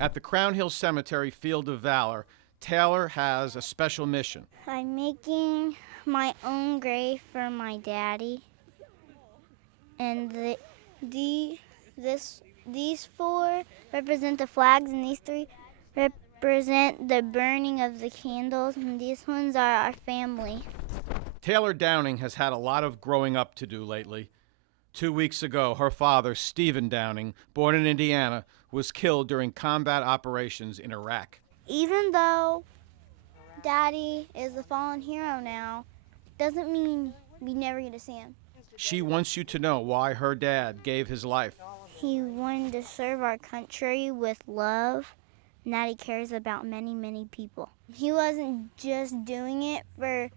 At the Crown Hill Cemetery Field of Valor, Taylor has a special mission. I'm making my own grave for my daddy. And these four represent the flags, and these three represent the burning of the candles, and these ones are our family. Taylor Downing has had a lot of growing up to do lately. 2 weeks ago, her father, Stephen Downing, born in Indiana, was killed during combat operations in Iraq. Even though Daddy is a fallen hero now, doesn't mean we never get to see him. She wants you to know why her dad gave his life. He wanted to serve our country with love, and that he cares about many, many people. He wasn't just doing it for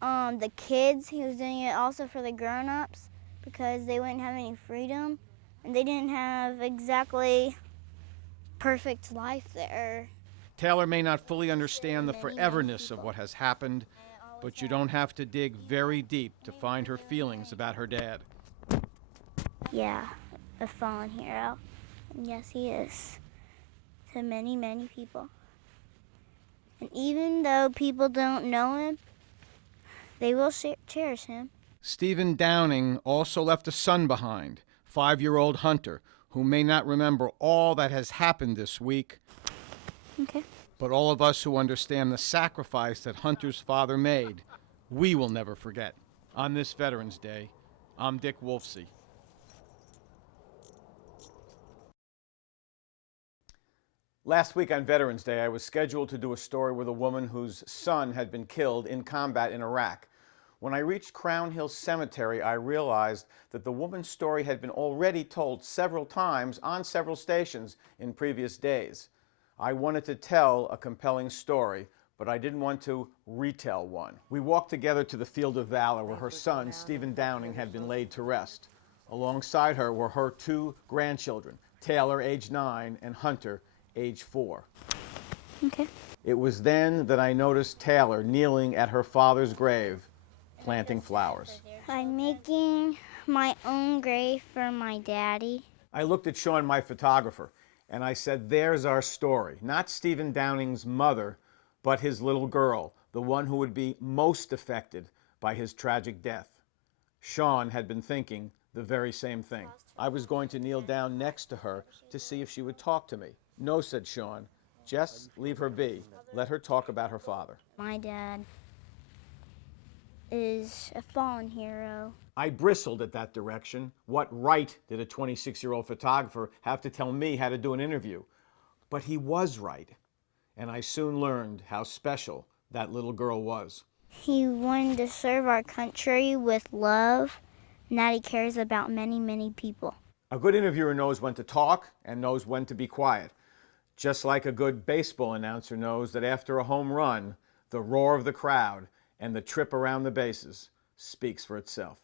the kids, he was doing it also for the grown-ups, because they wouldn't have any freedom, and they didn't have exactly perfect life there. Taylor may not fully understand the foreverness of what has happened, but you don't have to dig very deep to find her feelings about her dad. Yeah, a fallen hero. And yes, he is to many, many people. And even though people don't know him, they will cherish him. Stephen Downing also left a son behind, 5-year-old Hunter, who may not remember all that has happened this week. Okay. But all of us who understand the sacrifice that Hunter's father made, we will never forget. On this Veterans Day, I'm Dick Wolfsey. Last week on Veterans Day, I was scheduled to do a story with a woman whose son had been killed in combat in Iraq. When I reached Crown Hill Cemetery, I realized that the woman's story had been already told several times on several stations in previous days. I wanted to tell a compelling story, but I didn't want to retell one. We walked together to the Field of Valor where her son, Stephen Downing, had been laid to rest. Alongside her were her 2 grandchildren, Taylor, age 9, and Hunter, age 4. Okay. It was then that I noticed Taylor kneeling at her father's grave, planting flowers. I'm making my own grave for my daddy. I looked at Sean, my photographer, and I said, there's our story. Not Stephen Downing's mother, but his little girl, the one who would be most affected by his tragic death. Sean had been thinking the very same thing. I was going to kneel down next to her to see if she would talk to me. No, said Sean, just leave her be. Let her talk about her father. My dad is a fallen hero. I bristled at that direction. What right did a 26-year-old photographer have to tell me how to do an interview? But he was right, and I soon learned how special that little girl was. He wanted to serve our country with love, and that he cares about many, many people. A good interviewer knows when to talk and knows when to be quiet. Just like a good baseball announcer knows that after a home run, the roar of the crowd and the trip around the bases speaks for itself.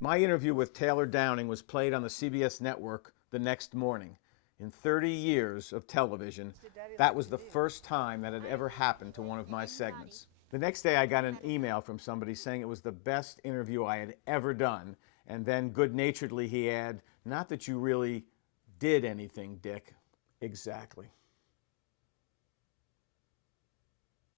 My interview with Taylor Downing was played on the CBS network the next morning. In 30 years of television, that was the first time that had ever happened to one of my segments. The next day I got an email from somebody saying it was the best interview I had ever done, and then good-naturedly he added, not that you really did anything, Dick. Exactly.